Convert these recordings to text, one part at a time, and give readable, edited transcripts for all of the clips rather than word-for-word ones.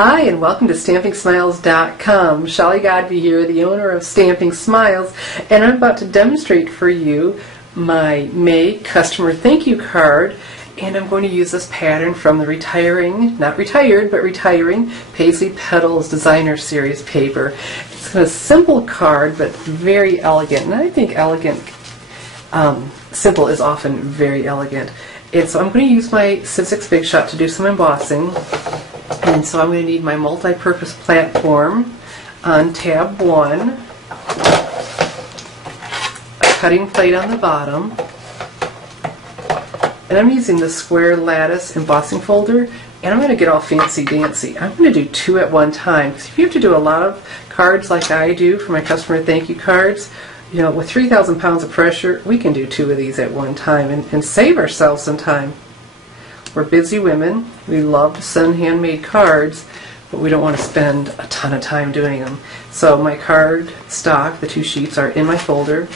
Hi, and welcome to StampingSmiles.com. Shelley Godby here, the owner of Stamping Smiles, and I'm about to demonstrate for you my May customer thank you card, and I'm going to use this pattern from the not retired, but retiring Paisley Petals Designer Series paper. It's a simple card, but very elegant, and I think simple is often very elegant. And so I'm going to use my Sizzix Big Shot to do some embossing. And so I'm going to need my multi-purpose platform on tab 1, a cutting plate on the bottom, and I'm using the square lattice embossing folder, and I'm going to get all fancy-dancy. I'm going to do 2 at one time, because if you have to do a lot of cards like I do for my customer thank you cards, you know, with 3,000 pounds of pressure, we can do 2 of these at one time and save ourselves some time. We're busy women. We love to send handmade cards, but we don't want to spend a ton of time doing them. So my card stock, the 2 sheets, are in my folder.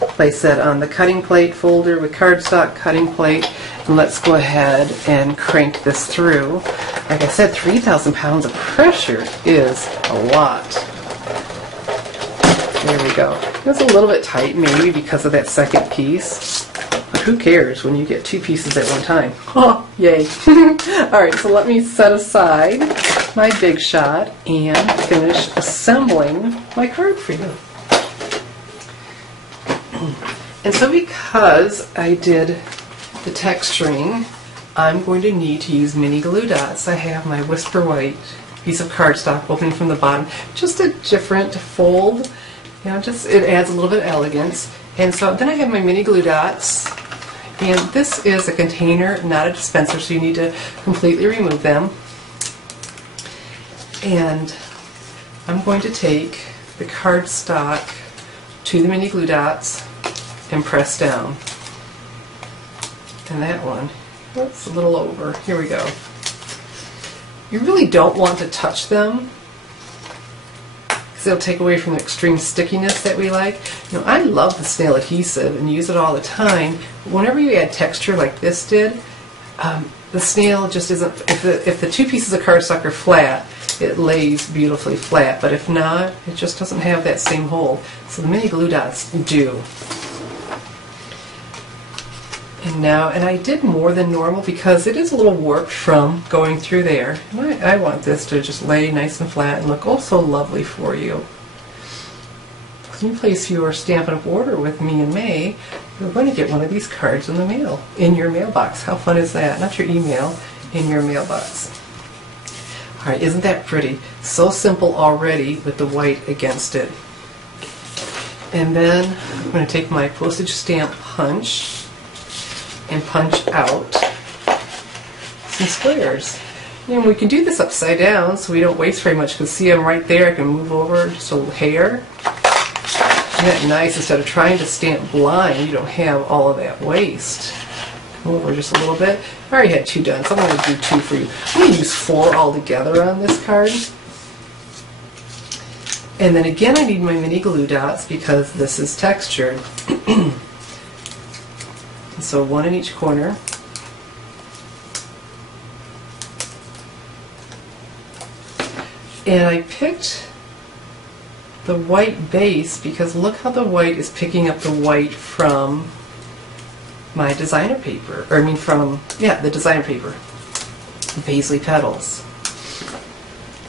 Place that on the cutting plate folder with cardstock cutting plate, and let's go ahead and crank this through. Like I said, 3,000 pounds of pressure is a lot. There we go. It's a little bit tight maybe because of that second piece. But who cares when you get 2 pieces at one time? Oh, yay. Alright, so let me set aside my Big Shot and finish assembling my card for you. And so because I did the texturing, I'm going to need to use mini glue dots. I have my Whisper White piece of cardstock opening from the bottom, just a different fold. You know, it adds a little bit of elegance. And so then I have my mini glue dots, and this is a container, not a dispenser, so you need to completely remove them. And I'm going to take the cardstock to the mini glue dots and press down. And that one, oops, a little over. Here we go. You really don't want to touch them, it'll take away from the extreme stickiness that we like. You know, I love the snail adhesive and use it all the time. But whenever you add texture like this did, the snail just isn't. If the 2 pieces of cardstock are flat, it lays beautifully flat. But if not, it just doesn't have that same hold. So the mini glue dots do. And I did more than normal because it is a little warped from going through there. And I want this to just lay nice and flat and look oh so lovely for you. When you place your Stampin' Up! Order with me in May, you're going to get one of these cards in the mail, in your mailbox. How fun is that? Not your email, in your mailbox. Alright, isn't that pretty? So simple already with the white against it. And then I'm going to take my postage stamp punch and punch out some squares. And we can do this upside down so we don't waste very much, because see, I'm right there. I can move over just a little hair. Isn't that nice? Instead of trying to stamp blind, you don't have all of that waste. Come over just a little bit. I already had 2 done, so I'm going to do 2 for you. I'm going to use 4 altogether on this card. And then again, I need my mini glue dots because this is textured. So 1 in each corner. And I picked the white base because look how the white is picking up the white from my designer paper, or I mean from, yeah, the designer paper, the Paisley Petals.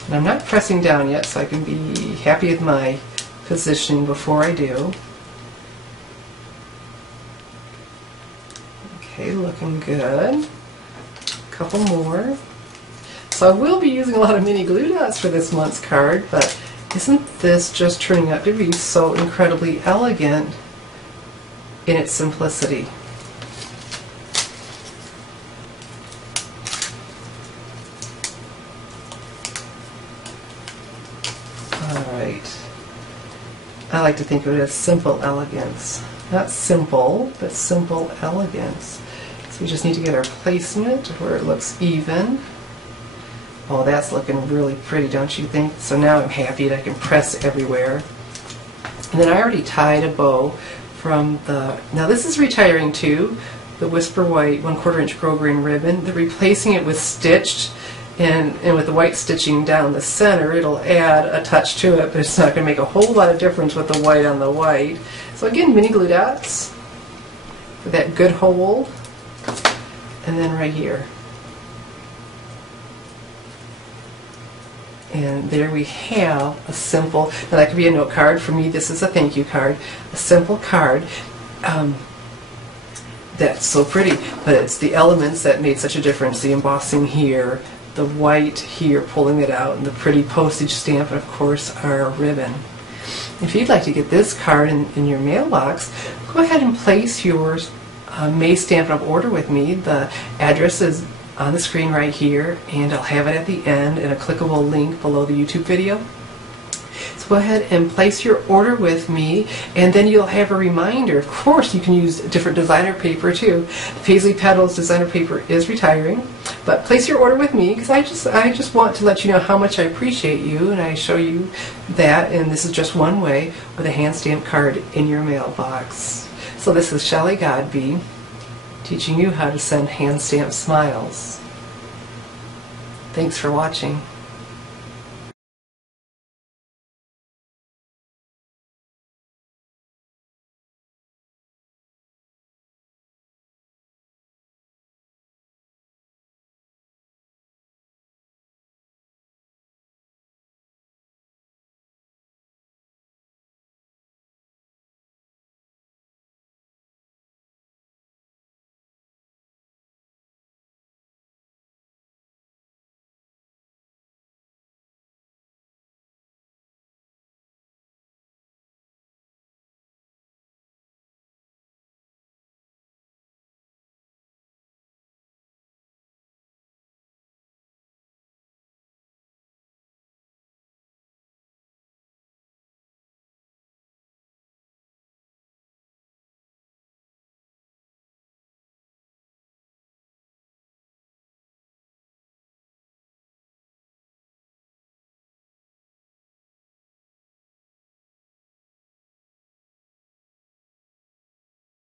And I'm not pressing down yet, so I can be happy with my positioning before I do. Okay, looking good. A couple more. So I will be using a lot of mini glue dots for this month's card, but isn't this just turning out to be so incredibly elegant in its simplicity? Alright. I like to think of it as simple elegance. Not simple, but simple elegance. So we just need to get our placement where it looks even. Oh, that's looking really pretty, don't you think? So now I'm happy that I can press everywhere. And then I already tied a bow from the, now this is retiring too, the Whisper White 1/4 inch grosgrain ribbon. The replacing it with stitched And with the white stitching down the center, it'll add a touch to it, but it's not going to make a whole lot of difference with the white on the white. So again, mini glue dots for that good hold, and then right here. And there we have a simple, now that could be a note card. For me, this is a thank you card. A simple card. That's so pretty, but it's the elements that made such a difference. The embossing here, the white here pulling it out, and the pretty postage stamp, and of course our ribbon. If you'd like to get this card in your mailbox, go ahead and place yours May stamp of order with me. The address is on the screen right here, and I'll have it at the end in a clickable link below the YouTube video. So go ahead and place your order with me, and then you'll have a reminder. Of course, you can use different designer paper too. Paisley Petals designer paper is retiring, but place your order with me because I just want to let you know how much I appreciate you, and I show you that, and this is just one way with a hand stamped card in your mailbox. So this is Shelley Godby teaching you how to send hand stamped smiles. Thanks for watching.